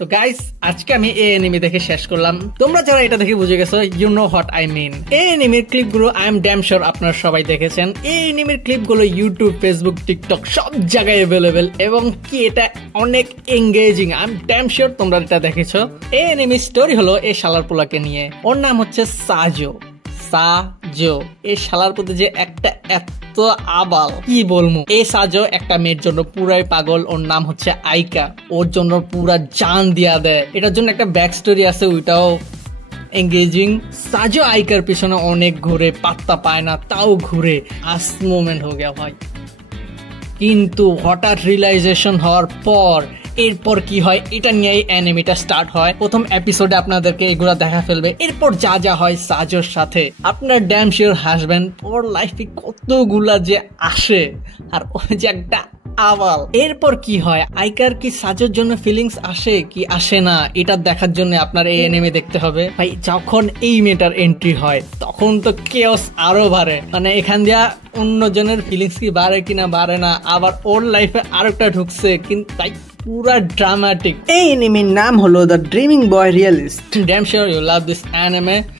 তো গাইস আজকে আমি এই এনিমে দেখে শেষ করলাম। তোমরা যারা এটা দেখে বুঝে গেছো, you know what I mean. এই এনিমের ক্লিপগুলো আই এম ড্যাম শিওর আপনারা সবাই দেখেছেন। এই এনিমের ক্লিপগুলো ইউটিউব, ফেসবুক, টিকটক সব জায়গায় অ্যাভেলেবেল এবং কি এটা অনেক engaging. I am damn sure তোমরা এটা দেখেছো। এই এনিমের স্টোরি হলো এই শালার পোলাকে নিয়ে। ওর নাম হচ্ছে সাজো। এই শালার প্রতি যে একটা এত আবাল কি বলবো। এই সাজো একটা মেয়ের জন্য পুরাই পাগল। ওর নাম হচ্ছে আইকা। ওর জন্য পুরা জান দিয়া দেয়। এটার জন্য একটা ব্যাক স্টোরি আছে, ওইটাও এঙ্গেজিং। সাজো আইকার পিছনে অনেক ঘুরে, পাত্তা পায় না তাও ঘুরে। আস মোমেন্ট হয়ে গেল ভাই। কিন্তু হঠাৎ রিয়েলাইজেশন হওয়ার পর এরপর কি হয় এটা নিয়েই অ্যানিমেটা স্টার্ট হয়। প্রথম এপিসোডে আপনাদেরকে এগুলা দেখা ফেলবে। এরপর যা যা হয় সাজোর সাথে আপনার ড্যাম শিওর হাসবেন। ওর লাইফে কতগুলা যে আসে আর ও যে একটা আবাল। এরপর কি হয়, আইকার কি সাজোর জন্য ফিলিংস আসে কি আসে না এটা দেখার জন্য আপনার এই অ্যানিমে দেখতে হবে ভাই। যখন এই মেয়েটার এন্ট্রি হয় তখন তো কেওস আরো বাড়ে। মানে এখান দিয়া অন্যজনের ফিলিংস কি বাড়ে কিনা বাড়ে না, আবার ওর লাইফে আরেকটা ঢুকছে কিন্তু তাই পুরা ড্রামাটিক। এই এনিমের নাম হলো the dreaming boy realist. Damn sure you love this anime.